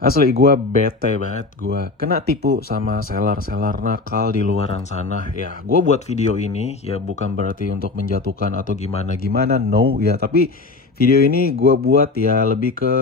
Asli gue bete banget, gue kena tipu sama seller-seller nakal di luaran sana. Ya, gue buat video ini ya bukan berarti untuk menjatuhkan atau gimana-gimana, no ya. Tapi video ini gue buat ya lebih ke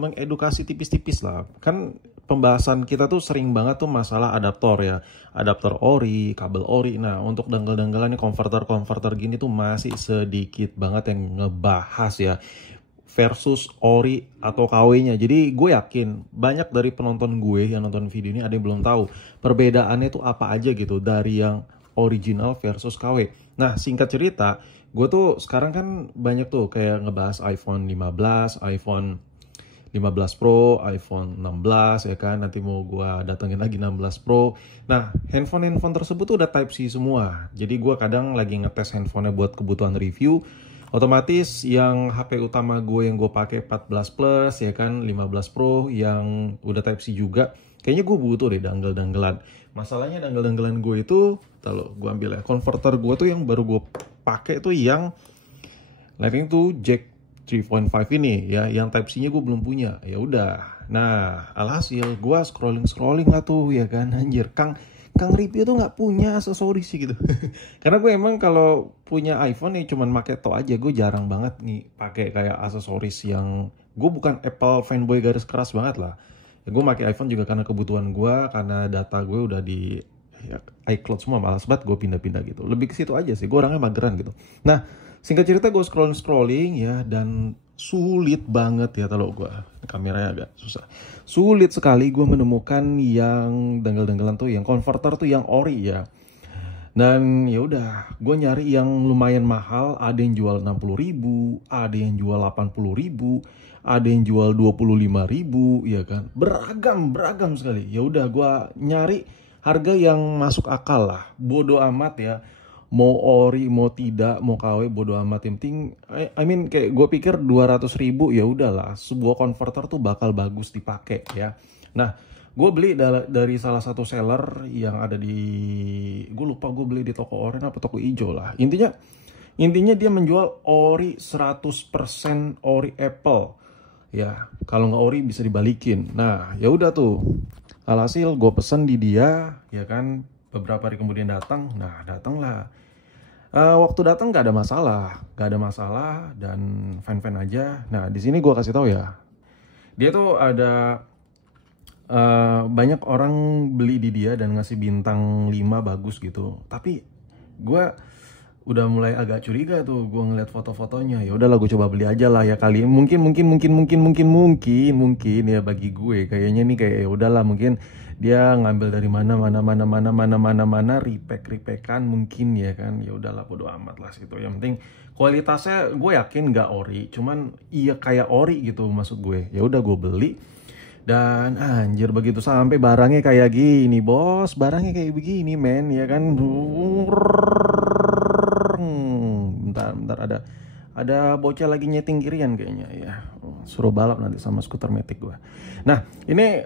mengedukasi tipis-tipis lah. Kan pembahasan kita tuh sering banget tuh masalah adaptor ya. Adaptor ori, kabel ori. Nah, untuk danggal-danggalan nih konverter-konverter gini tuh masih sedikit banget yang ngebahas ya versus ori atau KW-nya. Jadi gue yakin banyak dari penonton gue yang nonton video ini ada yang belum tahu perbedaannya itu apa aja gitu dari yang original versus KW. Nah, singkat cerita, gue tuh sekarang kan banyak tuh kayak ngebahas iPhone 15, iPhone 15 Pro, iPhone 16 ya kan. Nanti mau gue datengin lagi 16 Pro. Nah, handphone-handphone tersebut tuh udah Type-C semua. Jadi gue kadang lagi ngetes handphonenya buat kebutuhan review. Otomatis yang HP utama gue yang gue pakai 14 Plus ya kan, 15 Pro yang udah Type-C juga. Kayaknya gue butuh deh danggel-danggelan. Masalahnya danggel-danggelan gue itu, kalau gue ambil ya, konverter gue tuh yang baru gue pakai tuh yang Lightning to Jack 3.5 ini ya, yang Type-C-nya gue belum punya. Ya udah. Nah, alhasil gue scrolling lah tuh ya kan, anjir, Kang Review tuh nggak punya aksesoris sih gitu. Karena gue emang kalau punya iPhone ya cuman pakai to aja. Gue jarang banget nih pakai kayak aksesoris yang, gue bukan Apple fanboy garis keras banget lah. Ya, gue pakai iPhone juga karena kebutuhan gue, karena data gue udah di ya, iCloud semua, malas banget gue pindah-pindah gitu. Lebih ke situ aja sih. Gue orangnya mageran gitu. Nah, singkat cerita gue scrolling ya, dan sulit banget ya kalau gue, kameranya agak susah. Sulit sekali gue menemukan yang danggal-danggalan tuh, yang konverter tuh yang ori ya. Dan ya udah, gue nyari yang lumayan mahal, ada yang jual 60.000, ada yang jual 80.000, ada yang jual 25.000 ya kan. Beragam sekali. Ya udah, gue nyari harga yang masuk akal lah. Bodo amat ya. Mau ori, mau tidak, mau KW, bodo amat. Yang penting, I mean kayak gue pikir 200.000 ya udahlah. Sebuah konverter tuh bakal bagus dipakai ya. Nah, gue beli dari salah satu seller yang ada di, gue lupa gue beli di toko oranye apa toko hijau lah. Intinya dia menjual ori 100% ori Apple. Ya, kalau nggak ori bisa dibalikin. Nah, ya udah tuh. Alhasil gue pesen di dia, ya kan. Beberapa hari kemudian datang. Nah, datanglah. Waktu datang nggak ada masalah dan fine-fine aja. Nah, di sini gue kasih tahu ya. Dia tuh ada banyak orang beli di dia dan ngasih bintang 5 bagus gitu. Tapi gue udah mulai agak curiga tuh, gue ngeliat foto-fotonya. Ya udahlah, gue coba beli aja lah ya kali. Mungkin ya bagi gue kayaknya nih kayak ya udahlah, mungkin dia ngambil dari mana repack-repackan mungkin ya kan. Ya udahlah, bodo amat lah gitu. Yang penting kualitasnya gue yakin nggak ori, cuman iya kayak ori gitu maksud gue. Ya udah, gue beli. Dan anjir, begitu sampai barangnya kayak gini bos, barangnya kayak begini men ya kan. Bentar ada bocah lagi nyeting kirian kayaknya ya. Suruh balap nanti sama skuter metik gua. Nah, ini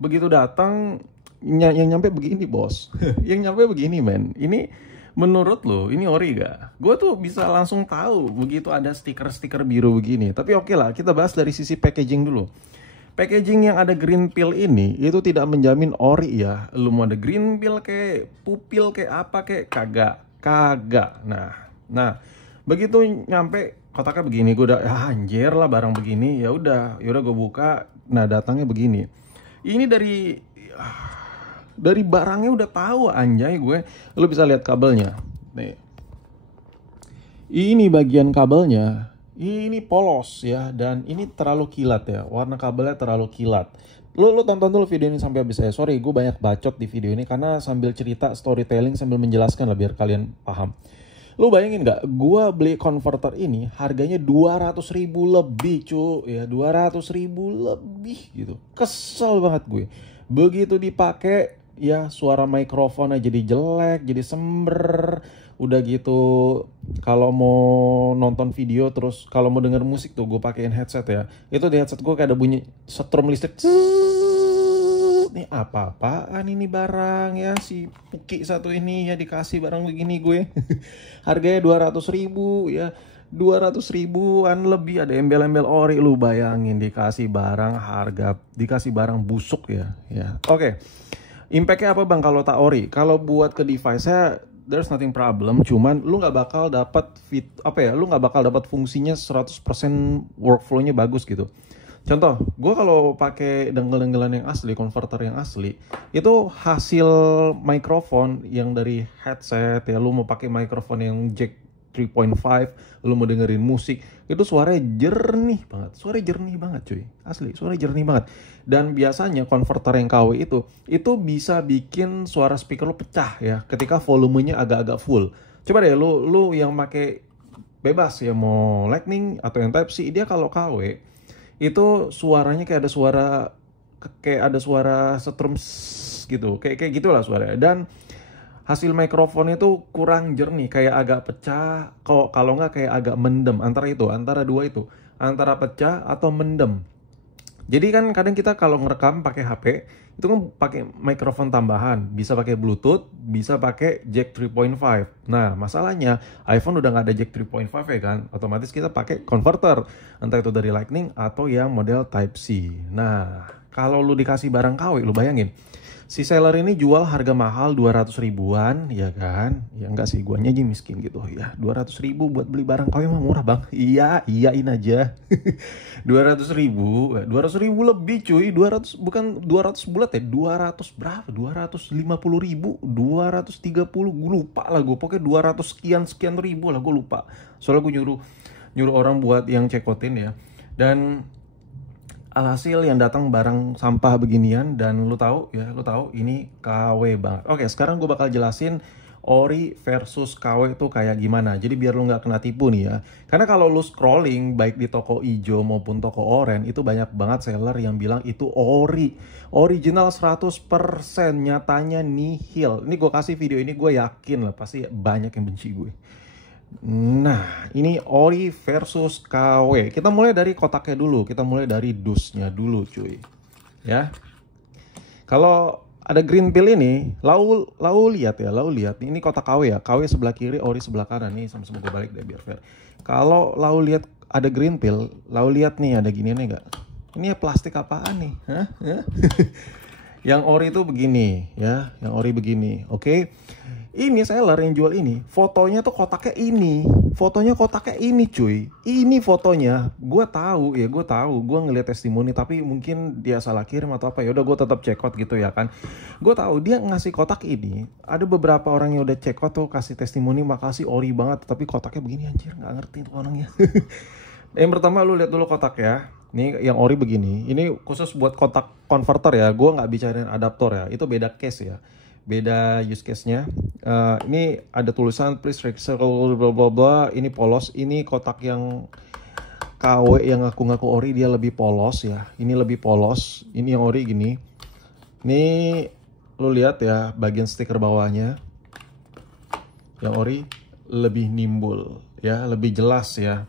begitu datang yang nyampe begini bos. Yang nyampe begini men. Ini menurut lo ini ori gak? Gue tuh bisa langsung tahu begitu ada stiker-stiker biru begini. Tapi oke lah, kita bahas dari sisi packaging dulu. Packaging yang ada green pill ini itu tidak menjamin ori ya. Lu mau ada green pill kayak pupil kayak apa kayak kagak. Nah, begitu nyampe kotaknya begini, gue udah anjir lah barang begini. Ya udah gue buka. Nah, datangnya begini. Ini dari barangnya udah tahu anjay gue. Lu bisa lihat kabelnya. Nih. Ini bagian kabelnya. Ini polos ya, dan ini terlalu kilat ya. Warna kabelnya terlalu kilat. Lu tonton dulu video ini sampai habis ya. Sorry, gue banyak bacot di video ini karena sambil cerita storytelling sambil menjelaskan lah biar kalian paham. Lu bayangin nggak? Gua beli konverter ini harganya 200.000 lebih cu, ya 200.000 lebih gitu. Kesel banget gue. Begitu dipakai ya suara mikrofonnya jadi jelek, jadi sember. Udah gitu kalau mau nonton video terus kalau mau denger musik tuh gue pakein headset ya. Itu di headset gue kayak ada bunyi setrum listrik. Nih apa-apaan ini barang ya, si Puki satu ini ya dikasih barang begini gue. Harganya 200.000 ya. 200 ribuan lebih, ada embel-embel ori. Lu bayangin dikasih barang busuk ya. Oke. Impactnya apa bang kalau tak ori? Kalau buat ke device saya there's nothing problem, cuman lu nggak bakal dapat lu nggak bakal dapat fungsinya 100% workflow-nya bagus gitu. Contoh, gue kalau pakai dongle-donglean yang asli, konverter yang asli, itu hasil mikrofon yang dari headset ya, lu mau pakai mikrofon yang jack 3.5, lu mau dengerin musik, itu suaranya jernih banget cuy, asli, suaranya jernih banget. Dan biasanya konverter yang KW itu bisa bikin suara speaker lu pecah ya, ketika volumenya agak-agak full. Coba deh lu yang pakai bebas ya, mau Lightning atau yang Type C, dia kalau KW itu suaranya kayak ada suara setrum gitu, kayak gitulah suaranya. Dan hasil mikrofon itu kurang jernih, kayak agak pecah, kalau nggak kayak agak mendem, antara dua itu, antara pecah atau mendem. Jadi kan kadang kita kalau ngerekam pakai HP itu kan pakai mikrofon tambahan, bisa pakai Bluetooth, bisa pakai jack 3.5. Nah masalahnya iPhone udah nggak ada jack 3.5 ya kan, otomatis kita pakai converter, entah itu dari Lightning atau yang model Type C. Nah kalau lu dikasih barang KW, lu bayangin si seller ini jual harga mahal 200 ribuan ya kan, ya enggak sih, guanya aja miskin gitu ya. 200 ribu buat beli barang KW mah murah bang. Iyain aja. 200 ribu lebih cuy, 200 bukan 200 bulat ya, 200 berapa, 250 ribu, 230, gue lupa lah, gue pokoknya 200 sekian ribu lah, gue lupa, soalnya gue nyuruh orang buat yang cekotin ya. Dan alhasil yang datang barang sampah beginian, dan lu tahu ini KW banget. Oke, sekarang gue bakal jelasin ori versus KW itu kayak gimana. Jadi biar lu nggak kena tipu nih ya. Karena kalau lu scrolling baik di toko ijo maupun toko oren, itu banyak banget seller yang bilang itu ori. Original 100%, nyatanya nihil. Ini gue kasih video ini, gue yakin lah pasti banyak yang benci gue. Nah, ini ori versus KW. Kita mulai dari kotaknya dulu. Kita mulai dari dusnya dulu, cuy. Ya. Kalau ada green pill ini, lau lihat. Ini kotak KW ya. KW sebelah kiri, ori sebelah kanan. Nih sama-sama gue balik deh biar fair. Kalau lau lihat ada green pill, lau lihat nih ada giniannya enggak? Ini plastik apaan nih? Hah? Yang ori itu begini ya, yang ori begini. Oke. Ini seller yang jual ini, fotonya tuh kotaknya ini. Fotonya kotaknya ini cuy. Ini fotonya. Gue tahu, gue ngeliat testimoni, tapi mungkin dia salah kirim atau apa. Ya udah gue tetap check out gitu ya kan. Gue tahu dia ngasih kotak ini. Ada beberapa orang yang udah check out tuh kasih testimoni, makasih ori banget, tapi kotaknya begini anjir, nggak ngerti tuh orangnya. Yang pertama lu lihat dulu kotak ya. Ini yang ori begini. Ini khusus buat kotak converter ya. Gue nggak bicarain adaptor ya. Itu beda case ya. Beda use case-nya. Ini ada tulisan please recycle bla bla bla. Ini polos. Ini kotak yang KW yang ngaku-ngaku ori, dia lebih polos ya. Ini lebih polos. Ini yang ori gini. Ini lu lihat ya bagian stiker bawahnya. Yang ori lebih nimbul ya, lebih jelas ya.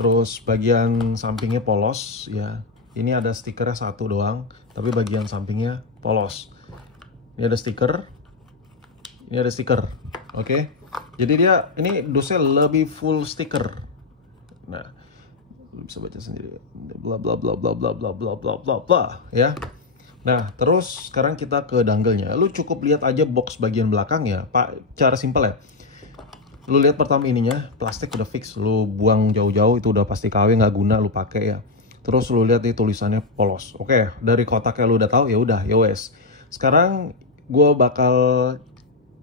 Terus bagian sampingnya polos ya. Ini ada stikernya satu doang, tapi bagian sampingnya polos. Ini ada stiker, oke. Jadi dia ini dusnya lebih full stiker. Nah, lu bisa baca sendiri. Bla bla bla bla bla bla bla bla bla bla ya. Nah, terus sekarang kita ke dangelnya. Lu cukup lihat aja box bagian belakang ya, Pak. Cara simpel ya. Lu lihat pertama ininya, plastik udah fix. Lu buang jauh-jauh, itu udah pasti KW, nggak guna lu pakai ya. Terus lu lihat di tulisannya polos. Oke, dari kotaknya lu udah tahu, ya udah, ya wes. Sekarang gue bakal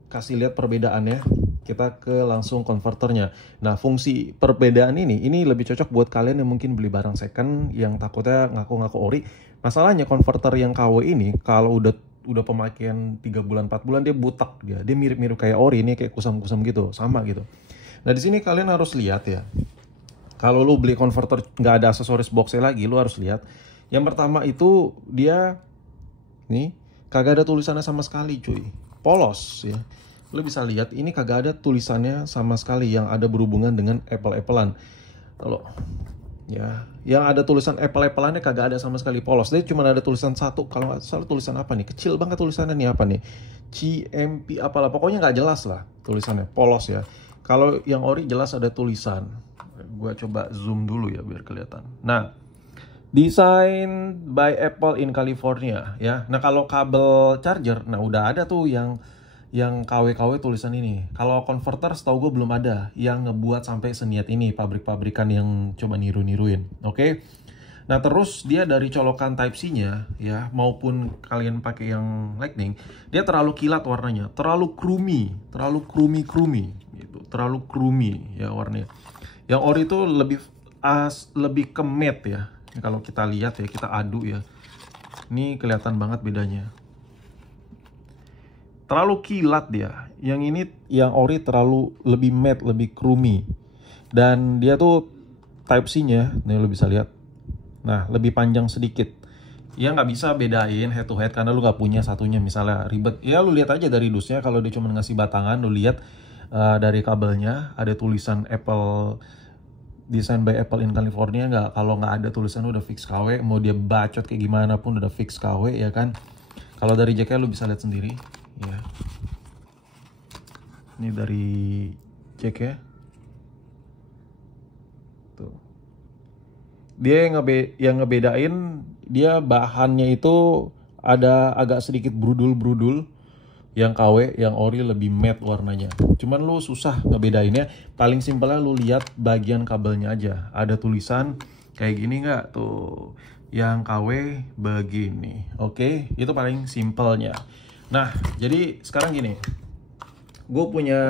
kasih lihat perbedaannya. Kita ke langsung konverternya. Nah, fungsi perbedaan ini lebih cocok buat kalian yang mungkin beli barang second yang takutnya ngaku-ngaku ori. Masalahnya konverter yang KW ini kalau udah pemakaian 3 bulan 4 bulan dia butak dia mirip-mirip kayak ori, ini kayak kusam-kusam gitu, sama gitu. Nah, di sini kalian harus lihat ya. Kalau lu beli konverter nggak ada aksesoris boxnya lagi, lu harus lihat. Yang pertama itu dia nih kagak ada tulisannya sama sekali cuy, polos ya. Lu bisa lihat ini kagak ada tulisannya sama sekali yang ada berhubungan dengan Apple-Applean. Kalau ya, yang ada tulisan Apple-Appleannya kagak ada sama sekali, polos. Dia cuma ada tulisan satu, kalau nggak salah tulisan apa nih, kecil banget tulisannya nih, apa nih, CMP apalah, pokoknya nggak jelas lah tulisannya, polos ya. Kalau yang ori jelas ada tulisan. Gue coba zoom dulu ya biar kelihatan. Nah, design by Apple in California ya. Nah, kalau kabel charger, nah udah ada tuh yang KW-KW tulisan ini. Kalau converter setahu gue belum ada yang ngebuat sampai seniat ini, pabrik-pabrikan yang coba niru-niruin. Oke. Nah, terus dia dari colokan Type-C-nya ya, maupun kalian pakai yang Lightning, dia terlalu kilat warnanya, terlalu creamy gitu, terlalu creamy ya warnanya. Yang ori itu lebih ke matte ya. Ini kalau kita lihat ya, kita adu ya. Ini kelihatan banget bedanya. Terlalu kilat dia. Yang ini yang ori terlalu lebih matte, lebih creamy. Dan dia tuh Type-C-nya, nih lo bisa lihat. Nah, lebih panjang sedikit. Ya nggak bisa bedain head to head karena lu nggak punya satunya, misalnya ribet. Ya lu lihat aja dari dusnya, kalau dia cuma ngasih batangan, lu lihat dari kabelnya ada tulisan Apple, design by Apple in California. Nggak, kalau nggak ada tulisan udah fix KW. Mau dia bacot kayak gimana pun udah fix KW ya kan. Kalau dari jacknya lu bisa lihat sendiri ya. Ini dari jacknya. Tuh. Dia yang ngebedain, dia bahannya itu ada agak sedikit brudul-brudul. Yang KW, yang ori lebih matte warnanya. Cuman lu susah ngebedainnya. Paling simpelnya lu lihat bagian kabelnya aja. Ada tulisan kayak gini nggak tuh? Yang KW begini. Oke, itu paling simpelnya. Nah, jadi sekarang gini. Gue punya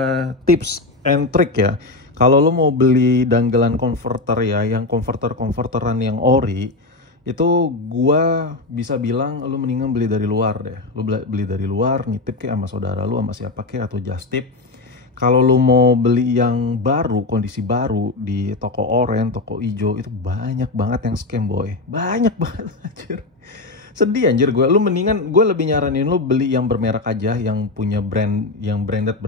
tips and trick ya. Kalau lo mau beli danggalan converter ya, yang converteran yang ori, itu gua bisa bilang lo mendingan beli dari luar deh. Lo beli dari luar, nitip kayak sama saudara lo, sama siapa kayak, atau just tip. Kalau lo mau beli yang baru, kondisi baru di toko oranye, toko ijo, itu banyak banget yang scam boy. Banyak banget anjir. Sedih anjir gue. Lu mendingan, gue lebih nyaranin lu beli yang bermerek aja, yang punya brand, yang branded,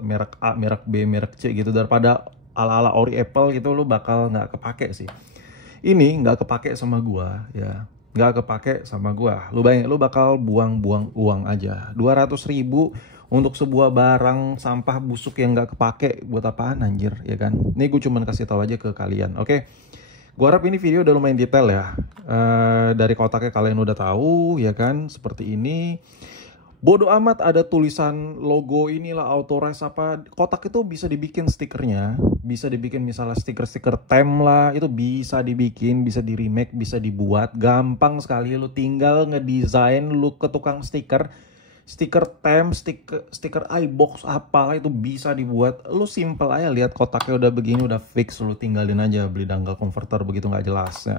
merek A, merek B, merek C gitu, daripada ala-ala ori Apple gitu. Lu bakal nggak kepake sih. Ini nggak kepake sama gue ya, nggak kepake sama gue. Lu bayangin, lu bakal buang-buang uang aja. 200.000 untuk sebuah barang sampah busuk yang nggak kepake, buat apaan anjir ya kan. Ini gue cuman kasih tahu aja ke kalian, oke? Gue harap ini video udah lumayan detail ya. Dari kotaknya kalian udah tahu ya kan, seperti ini. Bodo amat ada tulisan logo inilah, Autorest apa. Kotak itu bisa dibikin stikernya. Bisa dibikin misalnya stiker-stiker tem lah. Itu bisa dibikin, bisa di remake, bisa dibuat. Gampang sekali, lu tinggal ngedesain, lu ke tukang stiker. Stiker tem, stiker iBox apalah itu bisa dibuat. Lu simple aja, lihat kotaknya udah begini, udah fix, lu tinggalin aja beli danggal converter begitu nggak jelas ya.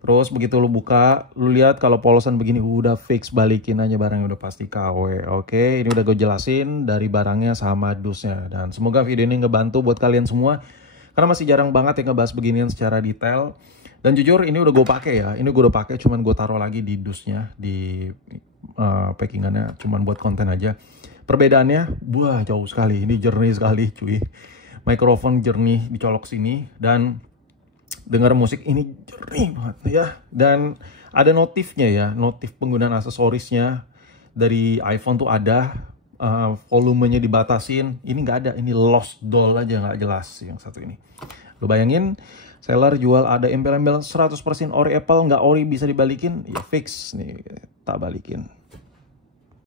Terus begitu lu buka, lu lihat kalau polosan begini udah fix, balikin aja barangnya, udah pasti KW. Oke, ini udah gue jelasin dari barangnya sama dusnya, dan semoga video ini ngebantu buat kalian semua karena masih jarang banget yang ngebahas beginian secara detail. Dan jujur ini udah gue pakai ya, ini gue udah pakai, cuman gue taruh lagi di dusnya, di packingannya, cuman buat konten aja. Perbedaannya, wah jauh sekali, ini jernih sekali cuy. Mikrofon jernih dicolok sini, dan dengar musik ini jernih banget ya. Dan ada notifnya ya, notif penggunaan aksesorisnya dari iPhone tuh ada. Volumenya dibatasin, ini nggak ada, ini lost doll aja, nggak jelas yang satu ini. Lo bayangin, seller jual ada embel-embel 100% ori Apple, nggak ori bisa dibalikin, ya fix nih, tak balikin.